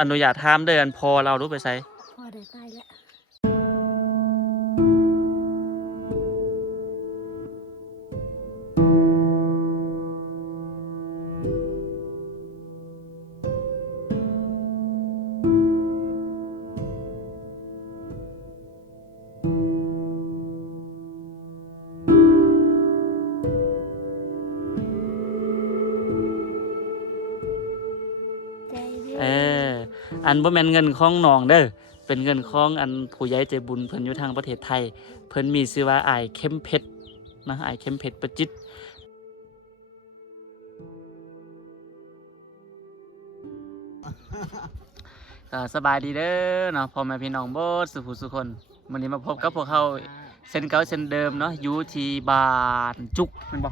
อนุญาตถามเดินพอเรารู้ไปไส พอได้ตายแล้ว อันบ่แม่นเงินของน้องเด้อเป็นเงินของอันผู้ใหญ่ใจบุญเพิ่นอยู่ทางประเทศไทย เพิ่นมีชื่อว่าอ้ายเข้มเพชรนะอ้ายเข้มเพชรประจิตก็สบายดีเด้อเนาะพ่อแม่พี่น้องโบดสุผู้สุคนวันนี้มาพบกับพวกเขาเส้นเก่าเส้นเดิมเนาะอยู่ที่บ้านจุกแม่นบ่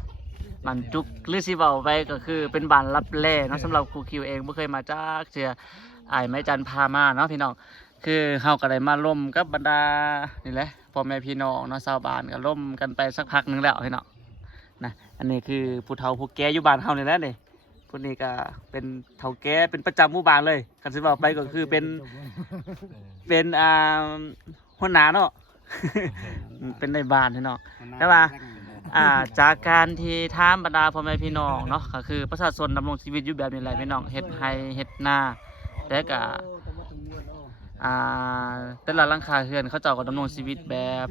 บ้านจุกหรือสิเว้าไปก็คือเป็นบ้านรับแลเนาะสำหรับครูคิวเองบ่เคยมาจากเจือ อ้ายไม้จันพามาเนาะพี่น้องคือเฮาก็ได้มาร่วมกับบรรดานี่แหละพ่อแม่พี่น้องเนาะชาวบ้านก็ร่วมกันไปสักพักหนึ่งแล้วพี่น้องนะอันนี้คือผู้เฒ่าผู้แก่อยู่บ้านเฮานี่แหละนี่ผู้นี้ก็เป็นเฒ่าแก่เป็นประจำหมู่บ้านเลยคันสิบอกไปก็คือเป็นเป็นอ่าหัวหน้าเนาะเป็นในบ้านเนาะแต่ว่าอ่าจากการที่ถามบรรดาพ่อแม่พี่น้องเนาะก็คือประชาชนดำรงชีวิตอยู่แบบนี้แหละพี่น้องเฮ็ดไร่เฮ็ดนา แต่ก็อ่าแต่ละหลังคาเฮือนเขาเจ้าก็ดำรงชีวิตแบบ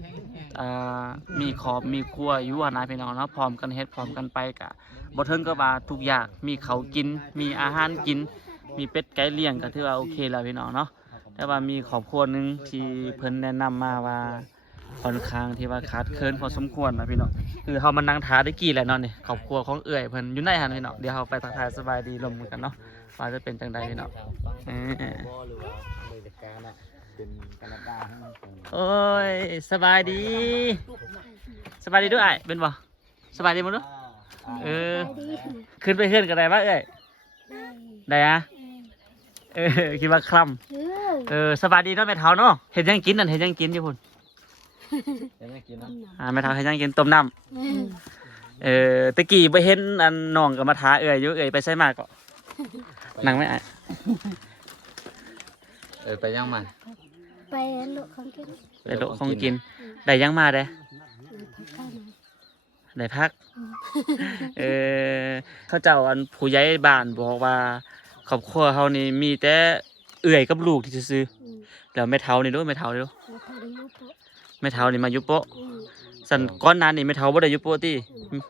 อ่ามีขอบมีครัวอยู่หานาพี่น้องเนาะพร้อมกันเฮ็ดพร้อมกันไปกะบ่ถึงก็ว่าทุกอย่างมีเขาวกิน มีอาหารกิน มีเป็ดไก่เลี้ยงก็ถือว่าโอเคแล้วพี่น้องเนาะแต่ว่ามีครอบครัวหนึงที่เพิ่นแนะนำมาว่า ค่อนข้างที่ว่าขาดเคินพอสมควรนะพี่น้องคือเฮามานั่งทาได้กี่แหล้วเนาะนี่ครอบครัวของเอื้อยเพิ่นอยู่ในหั่นพี่น้องเดี๋ยวเฮาไปทักทายสบายดีลมกันเนาะว่าจะเป็นจังใดพี่น้องเออโอ้ยสบายดี สบายดีด้วยอ้เป็นบ่สบายดีมั้งเนาะเออขึ้นไปเฮือนกันได้ปะเอ้ยได้อะเออคิดว่าคล่ำเออสบายดีเนาะแม่เฒ่าเนาะเห็ดหยังกินนั่นเห็ดหยังกินอยู่พุ่น ยังไม่กินนะอ่าแม่เฒ่าเห็ดหยังกินต้มน้เออำเออตะกี้ไปเห็นอันน้องกับมาทาเอ่ยอยู่เอ่ยไปใส่มากก็นั่งไม่อะเออไปย่างมันไปลูกของกินไปโลกของกินได้หยังมาเด้ในพักข้าวหน่อยได้พัก เออเขาเจ้าอันผู้ใหญ่บ้านบอกว่าครอบครัวเขานี่มีแต่เอื่อยกับลูกที่ซื้ออืมๆแล้วแม่เฒ่านี่ด้วยแม่เฒ่านี่ด้วย แล้วพอได้ยุบปุ๊บแม่เฒ่านี่มาอยู่โปะอืมสันก้อนนั้นนี่แม่เฒ่าบ่ได้อยู่โปะติ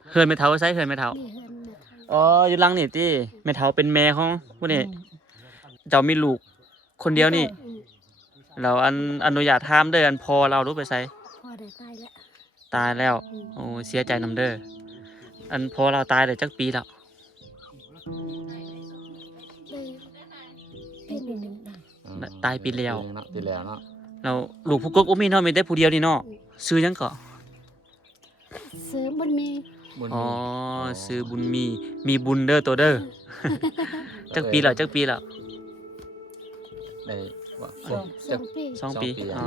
เฮือนแม่เฒ่าใส่เฮือนแม่เฒ่ามีเฮือนมาทำอ๋ออยู่หลังนี่ติแม่เฒ่าเป็นแม่ของผู้นี้เจ้ามีลูกคนเดียวนี่อืมเราอันอนุญาตถามเด้ออันพอเรารู้ไปไสพอได้ไปแล้วตายแล้วอืมโอ้เสียใจนำเด้ออันพอเราตายได้จักปีแล้วได้ปีหนึ่งตายปีแล้วเนาะปีแล้วเนาะ เราลูกผู้กกบ่มีเนาะมีแต่ผู้เดียวนี่เนาะซื้อหยังก็ซื้อมันมีบุญอ๋อซื้อบุญมีมีบุญเด้อตัวเด้อจักปีแล้วจักปีแล้วได้ว่าสองสองปีสองปีสองปีอ๋อ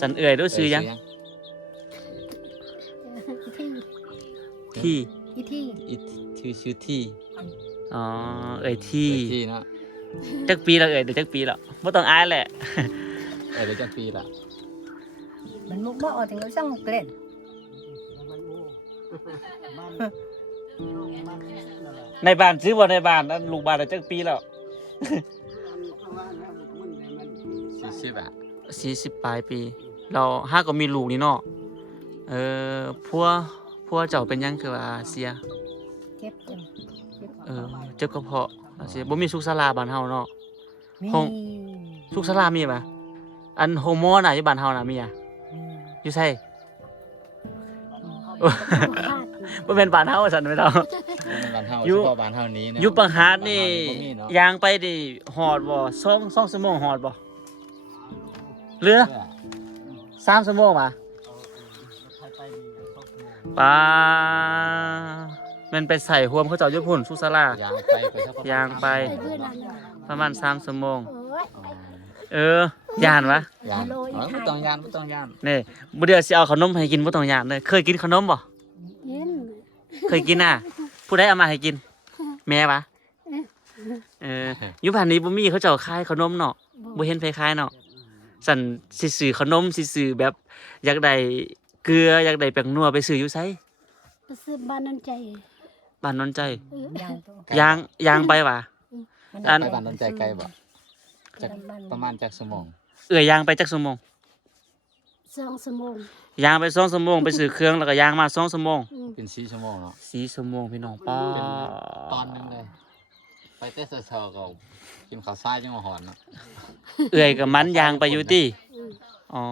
สันเอ่ยรู้ซื้อหยังที่ที่อีที่อีชื่อชื่อที่อ๋อเอ่ยที่ เออที่เนาะจักปีแล้วเอ่ยเดี๋ยวจักปีแล้วบ่ต้องอายแหละ เออเดี๋ยวจักปีละ mình muốn bỏ thì nó sang một lên ในบ้านซื้อบ่ในบ้านอันลูกบ้านได้จักปีแล้วสี่สิบอะ40ปลายปี เราห้าก็มีลูกนี่เนาะเออพัวพัวเจ้าเป็นหยังคือว่าเสีย chép chừng เออเจ็บกระเพาะเสียบ่มีสุขศาลาบ้านเฮาเนาะ mi Không. สุขศาลามีป่ะ อันโฮโมน่ะอยู่บ้านเฮาน่ะมีอะอยู่ไสบ่แม่นบ้านเฮาซั่นแม่นเนาะบ้านเฮาอยู่เฉพาะบ้านเฮานี้เนาะอยู่ปังหาดนี่บ้าเฮาบ่มีเนาะยางไปดิหอดบ่สองสองชั่วโมงหอดบ่เรือสามชั่วโมงป่ะปลาแมันไปใส่ห่วมเขาเจ้าญี่ปุ่นสุสลายางไปไปสักพักยางไปไปเพื่อนนั่นน่ะประมาณสามชั่วโมงโอ้ยอ๋อ เออย่านวะยานอ๋อบ่ต้องยานบ่ต้องยานนี่บ่เดี๋ยวสิเอาขนมให้กินบ่ต้องย่านเลยเคยกินขนมบ่เย็นเคยกินน่ะ ผู้ใดเอามาให้กิน แม่ปะเอออยู่บ้านนี้บ่มีเขาเจ้าขายขนมเนาะบ่เห็นไผขายเนาะสั่นสิซื้อขนมสิซื้อแบบอยากได้เกลืออยากได้แป้งนัวไปซื้ออยู่ไสไปซื้อบ้านนั่นใจบ้านนนใจเออยางตัวยางยางไปว่ะมันอันไปบ้านนนใจไกลบ่ จักบ้านประมาณจักชั่วโมงเอื้อยยางไปจักชั่วโมงสองชั่วโมงยางไป2ชั่วโมงไปซื้อเครื่องแล้วก็ยางมา2ชั่วโมงอืมเป็น4ชั่วโมงเนาะ4ชั่วโมงพี่น้องป้าตอนหนึงเลยไปเต้เช้าๆก็กินข้าวซ้ายจังว่าหอนเนาะเอื้อยกับมันยางไปอยู่ติอืมอ๋อ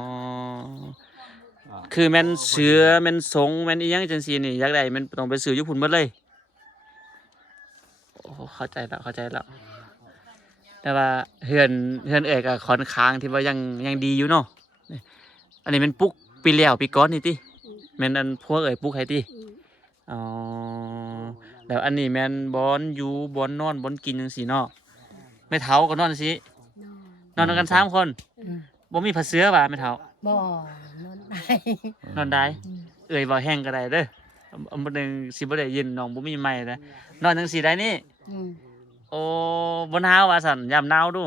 อ่าคือแม่นเสือแม่นสงแม่นอีหยังจังซี่นี่อยากได้แมันต้องไปซื้ออยู่พุ่นหมดเลยโอ้เข้าใจแล้วเข้าใจแล้ว แต่ว่าเฮือนเฮือนเอกก็ค่อนข้างที่ว่ายังยังดีอยู่เนาะอันนี้เป็นปลุกปีแล้วปีก่อนนี่ติแม่นอันพวกเอ่ยปลุกให้ติอืมอ๋อแล้วอันนี้แม่นบอนอยู่บอนนอนบอนกินจังซี่เนาะแม่เฒ่าก็นอนจังซี่นอนนอนกันสามคนอืมบ่มีผ้าเสื้อว่ะแม่เฒ่าบ่นอนได้นอนได้อืมเอ่ยบ่แห้งก็ได้เด้ออันบ่นึงสิบ่ได้ยินน้องบ่มีไม้นะนอนจังซี่ได้นี่อืม โอ้บ่หนาวว่าซั่นยามหนาวดู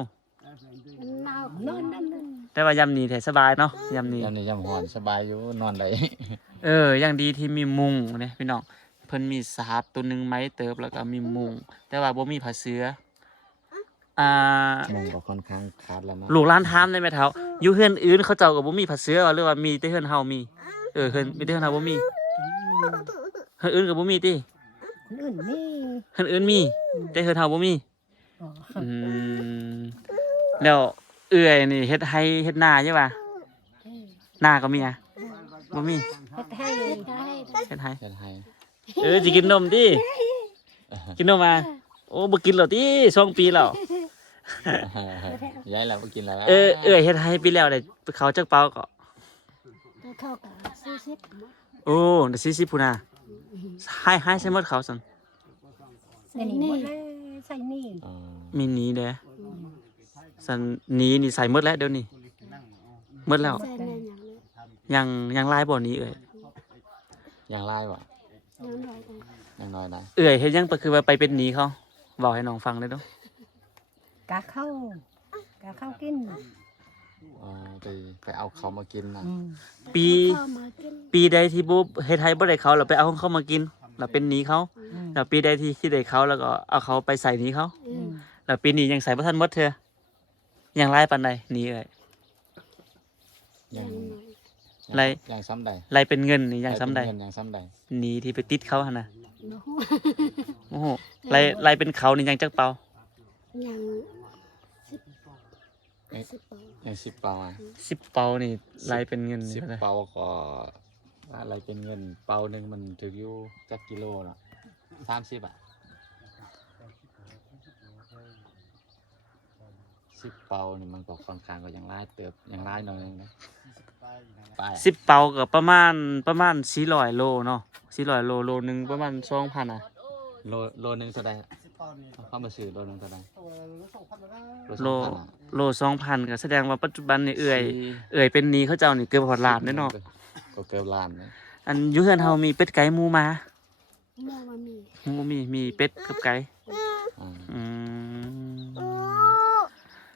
มันหนาวนอนนั่นนั่นแต่ว่ายามนี้แท้สบายเนาะยามนี้ ยามนี้ยามหอนสบายอยู่นอนได้เออยังดีที่มีมุงเนี่ยพี่น้องเพิ่นมีสาดตัวหนึงไม้เติบแล้วก็มีมุงแต่ว่าบ่มีผ้าเสื้ออ่ามุงก็ค่อนข้างขาดแล้วเนาะลูกหลานถามได้ไหมเฒ่าอยู่เฮือนอื่นเขาเจ้าก็บ่มีผ้าเสื้อหรือว่ามีแต่เฮือนเฮามี เออเฮือนมีแต่เฮือนเฮาบ่มีเฮือนอื่นก็บ่มีติคนอื่นนี่เฮือนอื่นมี แต่เฮือนเฮาบ่มีบ่อืมแล้วเอื้อยนี่เฮ็ดให้เฮ็ดนาใช่ป่ะเออนาก็มีอะบ่มีเฮ็ดให้เฮ็ดได้เฮ็ดให้เฮ็ดให้เออสิกินนมติกินนมมาโอ้บ่กินแล้วติสองปีแล้วย้ายแล้วบ่กินแล้วเออเอื้อยเฮ็ดให้ปีแล้วได้ไปเขาจักเปาก็ตัวเข้ากับซื้อซิปโอ้ได้40พุ่นน่ะให้ให้ใส่หมดเขาซั่น ใส่ใส่นี่นี่หมดเลยใส่นี่อ๋อมีหนีเด้อซั่นหนีนี่ใส่หมดแล้วเดี๋ยวนี้หมดแล้ว ใส่ในอย่างเลยยังยังลายบ่หนีเอ้ยยังไล่บ่ยังน้อยกันยังน้อยได้เอื้อยเฮ็ดหยังไปคือว่าไปเป็นหนีเขาเว้าให้น้องฟังได้เด้อกาเข้ากาเข้ากินอ๋อไปไปเอาเขามากินน่ะอืมปีเข้ามากินปีใดที่บุบเฮ็ดให้บ่ได้เขาเราไปเอาของเขามากิน เราเป็นหนี้เขาอืมแล้วปีใดที่ที่ได้เขาแล้วก็เอาเขาไปใส่หนี้เขาเออือมแล้วปีนี้ยังใส่บ่ทันหมดเธอยังไล่ปานใดหนี้เอ้ยยัยังงน้อยไล่ยังซ้ำใดไล่เป็นเงินนี่ยังซ้ำใดเงินยังซ้ำใดหนี้ที่ไปติดเขาหั่นน่ะบ่ฮู้โอ้โหไล่ไล่เป็นเขานี่ยังจักเปายังสิบสิบปอนด์ยังสิบเปาอะ10เปานี่ไล่เป็นเงินสินี่บเท่าไหร่เปาก็ อะไรเป็นเงินเปาหนึ่งมันถึงอยู่จักกิโลเนาะสามสิบอะสิบเปานี่มันก็ค่อนข้างก็ยังไล่เติบยังไล่หน่อยนึงนะไปอะ10เปาก็ประมาณประมาณ400โลเนาะ400โลโลหนึงประมาณ2,000อะโลโลหนึงเท่าไหร่เอาเข้ามาซื้อโลหนึงเท่าไหร่โลสองพันอะโล2,000ก็แสดงว่าปัจจุบันนี่เอื้อยเอื้อยเป็นหนี้เขาเจ้านี่เกือบฮอดล้านแน่เนาะ ก็เกือบล้านนะอันอยู่เฮือนเฮามีเป็ดไก่หมูหมาเมื่อวันมีหมูมีมีเป็ดกับไก่อ่าอืม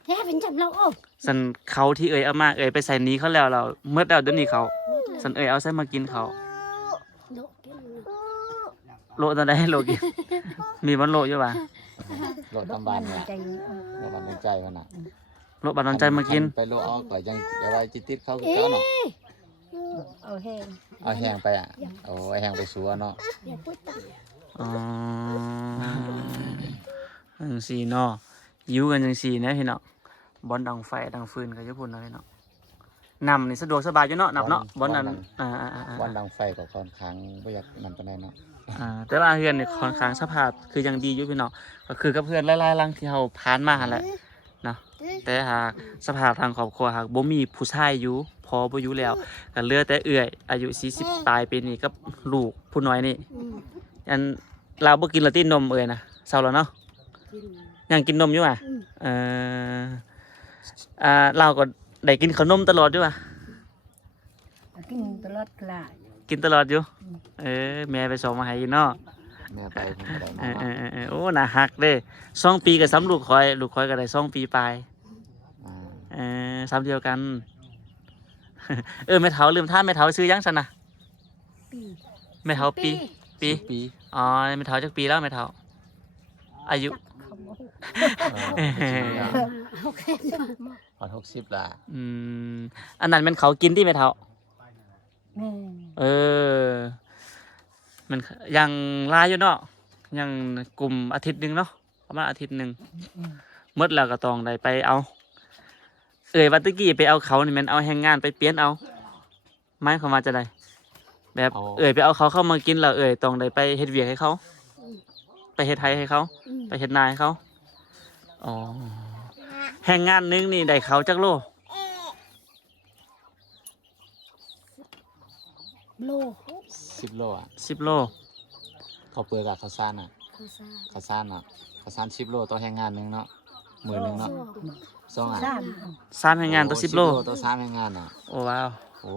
แท้เป็นจับเราโอ้สันเขาที่เอ่ยเอามาเอ่ยไปใส่หนี้เขาแล้วเราเมื่อแล้วเดี๋ยวนี้เขาหมดเลยสันเอ่ยเอาใส่มากินเขาโดดกินโลตอนใดให้โลกิน มีบอลโลอยู่ป่ะโลดตำบานเนี่ยใจเออโลดตำบานใจมันอะโลบัตรนอนใจมากิน ไปโลเอาก็ยังอะไรจิตติดเขาคือเก่าเนาะ เอาแห้งเอาแห้งไปอะโอ้ไอแห้งไปสัวเนาะอย่าพูดตังอ๋อจังสี่เนาะอยู่กันจังสี่นะพี่เนาะบอลดังไฟดังฟืนก็จะพูดนะพี่เนาะนำนี่สะดวกสบายอยู่เนาะนับเนาะบอลนั้นอ่าอ่าอ่าอ่าวันดังไฟก็ค่อนข้างบ่อยากนำไปได้เนาะอ่าแต่ว่าเพื่อนเนี่ยค่อนข้างสภาพคือยังดีอยู่พี่เนาะก็คือกับเพื่อนหลายๆหลังที่เราผ่านมาหั่นแหละเนาะแต่หากสภาพทางครอบครัวหากบ่มีผู้ชายอยู่ พอบ่อยู่แล้วก็เหลือแต่เอื้อย อายุ40ปลายปีนี้กับลูกผู้น้อยนี่อืมอันเราบ่กินละตินนมเอ้ยนะเศร้าแล้วเนาะกินยังกินนมอยู่อะอืมเอ่ออ่าเราก็ได้กินขนมตลอดอยู่อะ เอากินตลอดกลากินตลอดอยู่ เออแม่ไปส่งมาให้อยู่เนาะ แม่ไปเพิ่นก็ได้เอมาอเออเออเออโอ้น่าฮักเด้สองปีกับซ้ำลูกคอย ลูกคอยก็ได้สองปีปลายอ่าเออซ้ำเดียวกัน เออแม่เฒ่าลืมท่านแม่เฒ่าซื้อยังสันนะปีแม่เฒ่าปี ปีสิบปีอ๋อแม่เฒ่าจักปีแล้วแม่เฒ่าอายุเขาบอกเออสิบปีแล้วโอเคมาพอหกสิบละอืมอันนั้นมันเขากินที่แม่เฒ่าแม่เออ มันยังลายอยู่เนาะยังกลุ่มอาทิตย์หนึ่งเนาะประมาณอาทิตย์หนึ่งอืมเมื่อแล้วก็ต้องได้ไปเอา เอ่ยวัตตะกี้ไปเอาเขานี่แมันเอาแหงงานไปเปลี่ยนเอาไม้เขามว่าจะได้แบบเอ่ยไปเอาเขาเข้ามากินแล้วเอ่ยต้องได้ไปเฮ็ดเวียกให้เขา ไปเฮ็ดไทยให้เขา อืมไปเฮ็ดนายให้เขาอ๋อแหงงานหนึงนี่ได้เขาจักโลโลสิบโลอะสิบโลข้าวเปลือกกับข้าวสารอะโคซ่าข้าวสารอะข้าวสารสิบโลต่อแห่งงานหนึ่งเนาะมือหนึ่งเนาะ สองอะสามสามแหงงานต่อสิบโล ต่อสามแห่งงานอะ โอ้ว้าว โอ้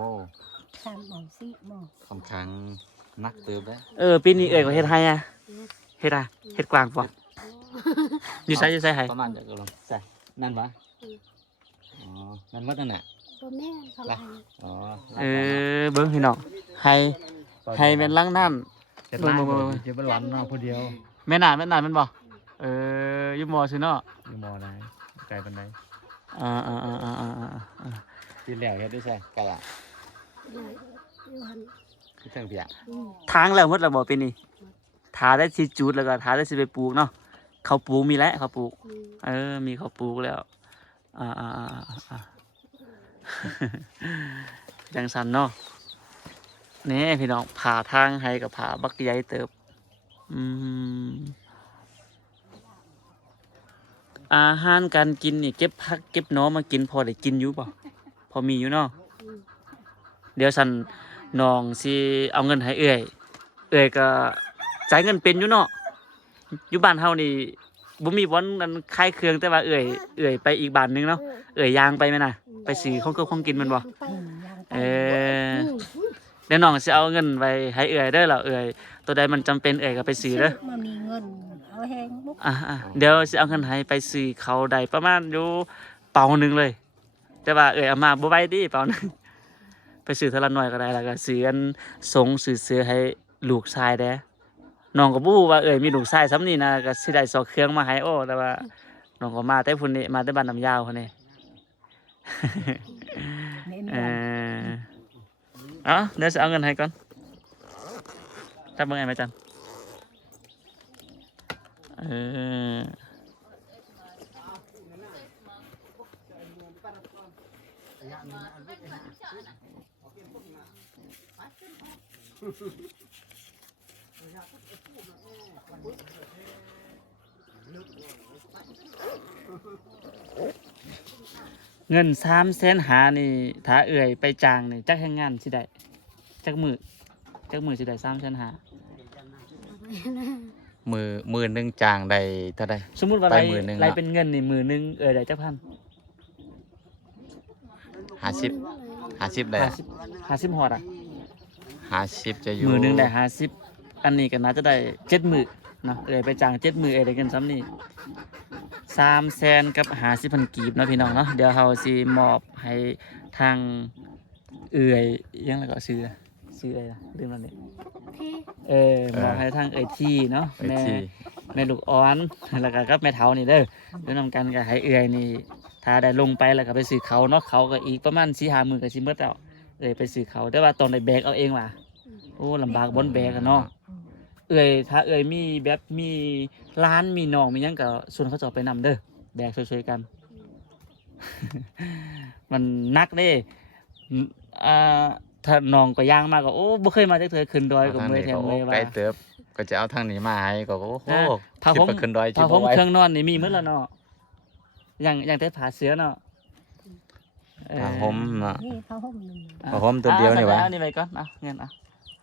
สามหมอสี่หมอค่อนข้างนักเติบเลยเออปีนี้เอ่ยก็เฮ็ดไทยอะเฮ็ดอะเฮ็ดกวางปะอยู่ไสอยู่ไสไห้ประมาณจะกลงใส่นั่นวะอ๋อนั่นวัดนั่นน่ะตัวแม่ทำไมอ๋อเออเบิ่งพี่น้องให้ให้เป็นลังน้ำ เจ็ดเบิ่งล้านเบิ่งเบิ่งเจ็ดล้านเนาะผู้เดียวแม่นานแม่นานแมันบ่เอออยู่มอซื่อเนาะอยู่มอไหนไกลปันไดอ่าอ่าอ่าอ่าอ่าอ่าที่แล้วเฮ็ดด้วยใช่ไกลอะเลยอยู่หันที่เทิงเปียกอืมทางแล้วหมดแล้วบ่ปีนี้ทาได้สิจุดแล้วก็ทาได้สิไปปลูกเนาะเขาปลูกมีแล้วเขาปลูกอืมเออ มีเขาปลูกแล้ว อ่าอ่าอ่าอ่าอ่า จังสันเนาะนี่พี่น้องผ่าทางให้กับผ่าบักใหญ่เติบ อืม อาหารการกินนี่เก็บพักเก็บหน้อมากินพอได้กินอยู่ป่ะพอมีอยู่เนาะอืมเดี๋ยวสันน้องสิเอาเงินให้เอื่อย เอื่อยก็จ่ายเงินเป็นอยู่เนาะอยู่บ้านเฮานี่บ่มีวันนั้นคลายเครื่องแต่ว่าเอื่อยเอื่อยไปอีกบ้านหนึงเนาะเอื่อยยางไปไหมน่ะ ไปซื้อของเก็ของกินแมันบ่ไปอืมย่างไปเอออืมเดี๋ยวน้องสิเอาเงินไปให้เอื่อยเด้อล่ะเอื่อยตัวใดมันจำเป็นเอื่อยก็ไปซื้อเด้อมันมีเงิน เอาแหงบุกอะอะเดี๋ยวสิเอาเงินให้ไปซื้อเขาวได้ประมาณอยู่เป่าหนึงเลย แต่ว่าเอื่อยเอามาบ่ไหวดิเป่าหนึงไปซื้อเทาละหน่อยก็ได้แล้วก็ซื้ออันสงซื้อเสื้อให้ลูกชายแด้น้องก็บ่ฮู้ว่าเอ้ยมีลูกชายซ้ำนี่นะก็สิได้ซอกเครื่องมาให้โอ้แต่ว่าน้องก็มาแต่พุ่นนี่มาแต่บ้านน้ำยาวพุ่นนี่เน้นเอกันอเอาเดี๋ยวสิเอาเงินให้ก่อนจับเบิ่งไงแม่จัน เออเงินสามแสนหานี่ถ้าเอื่อยไปจางนี่จักแห่งงานสิได้จักมือจักมือสิได้สามแสนหา มือมือหนึ่งจางใดเท่าใด สมมุติว่าไปไรหมื่นหนึ่งไรอะเป็นเงินนี่มือหนึงเอ่ยได้จักพันห้าสิบห้าสิบได้ห้าสิบห้าสิบหอดอะห้าสิบจะอยู่มือหนึงได้ห้าสิบอันนี้ก็น่าจะได้เจ็ดมือเนาะเอ่ยไปจ้างเจ็ดมือเอ่ยได้เงินซ้ำนี่สามแสนกับห้าสิบพันกีบเนาะพี่น้องเนาะเดี๋ยวเราสิมอบให้ทางเอ่ยยังแล้วก็ซื้ออะซื้ออะไรนะลืมแล้วเนี่ย ที่เออมอบให้ทางเอ่ยที่เนาะไอ้แม่ที่แม่ลูกอ่อนแล้วก็กับแม่เฒ่านี่เด้อเดี๋ยวนำกันกับให้เอื่อยนี่ถ้าได้ลงไปแล้วก็ไปซื้อเขาเนาะเขาก็อีกประมาณสี่ห้าหมื่นก็สิเมื่อแล้วเอ่ยไปซื้อเขาแต่ว่าตอนได้แบกเอาเองว่ะโอ้ลำบากบนแบกอะเนาะเอ่ยถ้าเอ่ยมีแบบมีร้านมีน้องมีหยังก็ส่วนเขาจะเอาไปนำเด้อแบกช่วยๆกัน มันนักเด้อืมอ่า ถ้าน้องก็ย่างมากก็โอ้บ่เคยมาจักเทื่อขึ้นดอยก็ทางเมื่อยนี้แถก็มโอ้เลยว่าไกลเติบก็จะเอาทางนี้มาให้ก็โอ้โหอ่าพาคิดผมไปขึ้นดอยจิผ้าบผมไว้เครื่องนอนนี่มีหมดแล้วเนาะอย่างอย่างแต่ผ้าเสือเนาะเออผ้าห่มเนาะนี่เขาห่มหนึ่งอะผ้าห่มตัวเดียวนี่วะเอานี่ไปก่อนเอาเงินเอา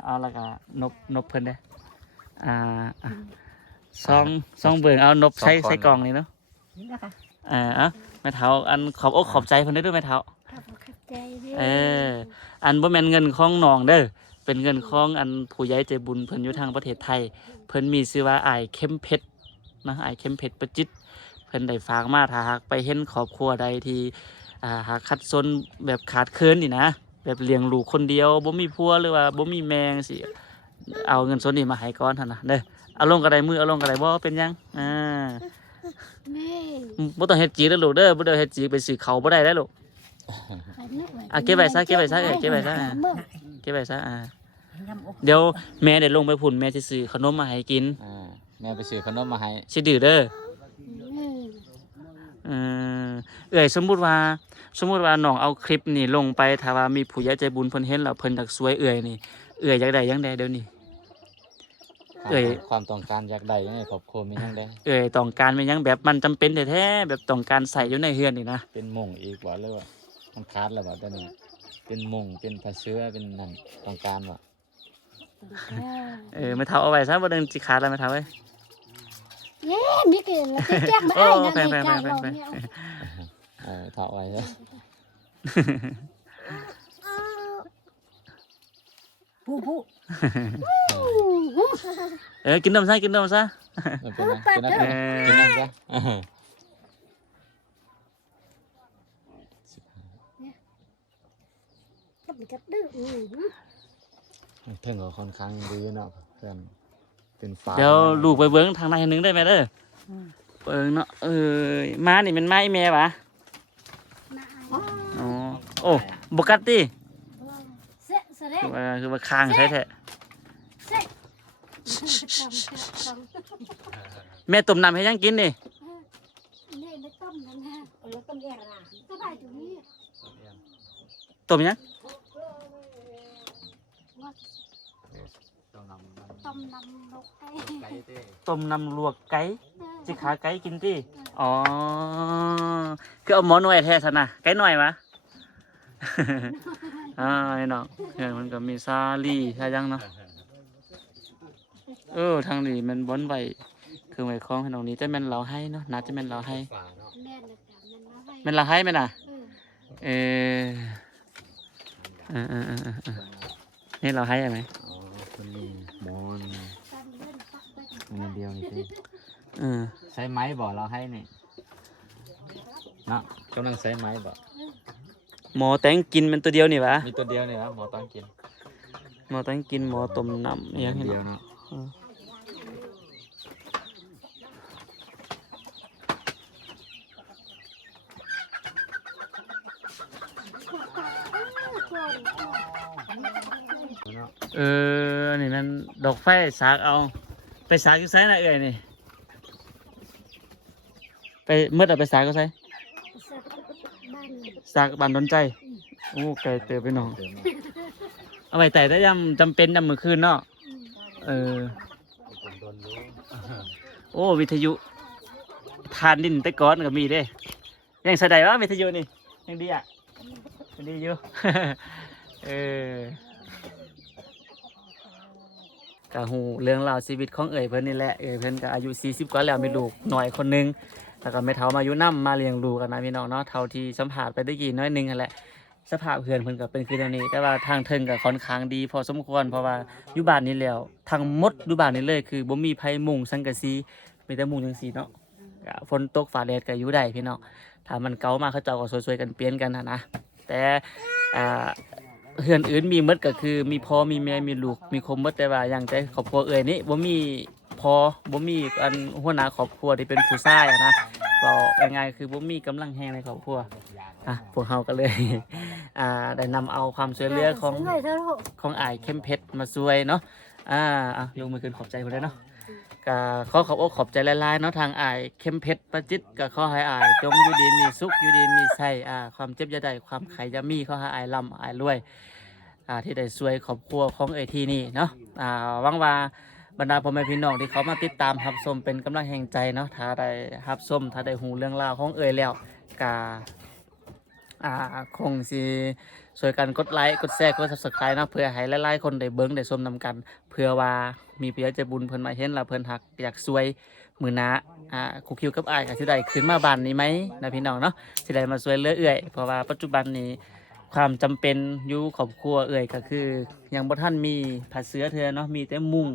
เอาแล้วก็นบนบเพิ่นได้ออ่าอะซองซองเบิ่งเอานบใส่ใส่กล่องนี่เนาะนี่นะคะอ่าอะแม่เฒ่าอันขอบอกขอบใจเพิ่นได้อด้วยแม่เฒ่าถ้าบ่เข้าใจด้เออ อันบ่แม่นเงินของน้องเด้อไปเป็นเงินของอันผู้ใหญ่ใจบุญเพิ่นอยู่ทางประเทศไทย เพิ่นมีชื่อว่าอายเข้มเพชรนะอายเข้มเพชรประจิตเพิ่นได้ฝากมาถ้าหากไปเห็นครอบครัวใดที่อ่าหากคัดซนแบบขาดเคินนี่นะแบบเลี้ยงลูกคนเดียวบ่มีผัวหรือว่าบ่มีแมงสิเอาเงินส่วนนี้มาให้ก่อนหั่นนะเด้อเอาลงกระไดมือเอาลงกระไดบ่เป็นหยังอ่านี่บ่ต้องเฮ็ดจีเด้อลูกเด้อบ่ต้องเฮ็ดจีไปซื้อเขาวบ่ได้ได้อลูกใครนึกว้ อะเก็บไว้ซะเก็บไว้ซะเอ้ยเก็บไว้ซะอะเมื่อเก็บไว้ซะอ่ายำอกเดี๋ยวแม่ได้ลงไปพุ่นแม่สิซื้อขนมมาให้กินอ่าแม่ไปซื้อขนมมาให้สิดื้อเด้ออืมเออเอ้ยสมมุติว่า สมมุติว่าน้องเอาคลิปนี่ลงไปถ้าว่ามีผู้ใหญ่ใจบุญเพิ่นเห็นแล้วเพิ่นอยากสวยเอ้ยนี่เอ้ยอยากได้หยังใดเดี๋ยวนี้เอ่ยความต้องการอยากได้ยังไงครอบครัวมียังได้เอ้ยต้องการเป็นหยังแบบมันจำเป็นแท้ๆแบบต้องการใส่อยู่ในเฮือนนี่นะเป็นมงอีกบ่เลยว่า มันขาดแล้วบ่ตอนนี้เป็นมงเป็นผ้าเสื้อเป็นนั่นต้องการบ่เออไม่เท่าเอาไว้ซะบ่เดินสิขาดแล้วไม่เท่าเอ้ยเย้มีเกลือแล้วแจ้งมาโอ้ไอ้นั่นแพงในแพงการแพงเราเนี่ยเออถอดไว้แล้วผู้ผู้เออกินนมซะกินนมซะมันเป็นไงกินน้ำเออกินน้ำซะสิบห้า กับกระดื้ออืมเพิ่งก็ค่อนข้างดีเนาะเพื่อนเป็นฟ้าเดี๋ยวลูกไปเบิ่งทางในหนึงได้ไหมเด้ออม เบิ่งเนาะเออม้านี่เป็นม้าอีแม่วะนาอายอ๋อโอ้บ่กัดติเสะเสะเด้คือว่าคือว่าคางแท้เสะจำจำแม่ต้มน้ำให้ยังกินนี่นี่ไม่ต้มนะนะแล้วต้มแยกนะก็ไปตรงนี้ต้มยัง ว่า ต้องนำมัน ต้มน้ำนกไอ้ไก่เต้ต้มน้ำลวกไก่สิขาไก่กินติอ๋อ คือเอาหมอหน่วยแท้ซะนะไก่หน่อยวะอ่าไอ้น้องเพื่อนมันก็มีซาลี่ใช่ยังเนาะ เออ ทางนี้มันบอนไว้คือไว้คล้องให้น้องนี้แต่แม่นเราให้เนาะน่าจะแม่นเราให้ฟ้าเนาะแม่นะจ๊ะมันมาให้แม่นเราให้ไหมน่ะ เออเออเออเออเออเออนี่เราให้ไหมอ๋อคนนี้หมอ นตอนเล่นปักไปเงินเดียวนี่เต้เออใช้ไม้บ่เราให้นี่เนาะกำลังใช้ไม้บ่หมอแตงกินมันตัวเดียวนี่วะมีตัวเดียวนี่ครับหมอต้องกินหมอแตงกินหมอต้มน้ำอิหยังเดีเห็นยวเนาะเนาะเนาะเออ อนนี่มันดอกไฟสากเอา ไปสากอยู่ไสน่ะเอ้ยนี่ ไปเมื่อเอาไปสากก็ไสบ้านสากบานดนใจ โอ้ไกลเติบไปน้องเติมเนเอาไว้แต่ได้ยามจำเป็นยามมื้อคืนเนาะ เออ โอ้วิทยุ ทานดินแต่ก่อนก็มีเด้ยังส่ได้วะวิทยุนี่ยังดีอะยังดีอยู่ เออ กะหูเรื่องราวชีวิตของเอ๋ยเพิ่นนี่แหละเอ๋ยเพิ่นก็อายุ 40กว่าแล้วมีลูกหน่อยคนหนึงแล้วก็แม่เฒ่ามาอายุนํมาเลี้ยงลูกกันนะพี่น้องเนาะเท่าที่สัมผัสไปได้กี่น้อยหนึงนั่นแหละสภาพเพื่อนเพิ่นก็เป็นคือแนวนี้ แต่ว่าทางเทิงก็ค่อนข้างดี พอสมควรเพราะว่าอยู่บ้านนี้แล้วทั้งหมดอยู่บ้านนี้เลยคือบ่มีไผมุงสังกะสีมีแต่หมูจังสีเนาะก็ฝนตกฟ้าแดดก็อยู่ได้พี่น้องถ้ามันเก่ามากเขาเจ้าก็สวยๆกันเปลี่ยนกันหั้นนะแต่อ่า เฮือนอื่นมีหมดก็คือ มีพ่อมีแม่มีลูก มีครบหมดแต่ว่าอย่างแต่ครอบครัวเอ่ยนี่บ่มีพ่อบ่มีอันหัวหน้าครอบครัวที่เป็นผู้ชายอะนะเราง่ายๆคือบ่มีกำลังแฮงในครอบครัวอะพวกเฮาก็เลย อ่าได้นำเอาความช่วยเหลือของเงยเธอลูกของอายเข้มเพชรมาช่วยเนาะอ่าอะยกมือขึ้นขอบใจคนเลยเนาะ ก็ขอขอบอกขอบใจหลายๆเนาะทางอายเข้มเพชรประจิตก็ขอให้อาย จงอยู่ดีมีสุขอยู่ดีมีใส่อ่าความเจ็บยาได้ความไขอยามีขอให้อายร่ำอายรวยอ่าที่ได้ช่วยครอบครัวของเอทีนี่เนาะอ่าหวังว่าบรรดาพ่อแม่พี่น้องที่เขามาติดตามรับชมเป็นกำลังแห่งใจเนาะถ้าได้รับชมถ้าได้หูเรื่องราวของเอยแล้วกาอ่าคงสิ ช่วยกันกดไลค์กดแชร์กด subscribe นะเพื่อให้หลายๆคนได้เบิ่งได้ชมนำกัน เพื่อว่ามีเพียใจบุญเพิ่นมาเห็นแล้วเพิ่นหักอยากช่วยมือหนาอ่าคุคิวกับอ้ายก็สิได้ขึ้นมาบ้านนี้ไหมนะพี่น้องเนาะสิได้มาช่วยเหลือเอื้อยเพราะว่าปัจจุบันนี้ความจำเป็นอยู่ครอบครัวเอ่ยก็คือยังบ่ท่านมีผ้าเสื้อเธอเนาะมีแต่มุ้ง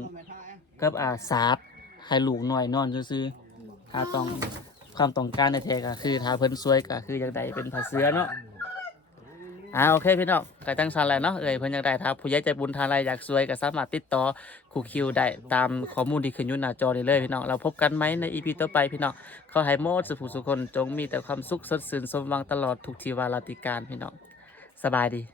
กับอาสาดให้ลูกหน้อยนอนซื่อๆถ้าต้องความต้องการในแท้ก็คือถ้าเพิ่นสวยก็คืออยากได้เป็นผ้าเสื้อเนาะ อ่าโอเคพี่น้องก็ตั้งซันแล้วเนาะเอ่ยเพิ่นอยากได้ถ้าผู้ใหญ่ใจบุญทานอะไรอยากสวยก็สามารถติดต่อครูคิวได้ตามข้อมูลที่ขึ้นอยู่หน้าจอนี้เลยพี่น้องเราพบกันไหมใน EP ต่อไปพี่น้องขอให้โมดสุขสุขคนจงมีแต่ความสุขสดชื่นสมหวังตลอดทุกทีวาราติการพี่น้องสบายดี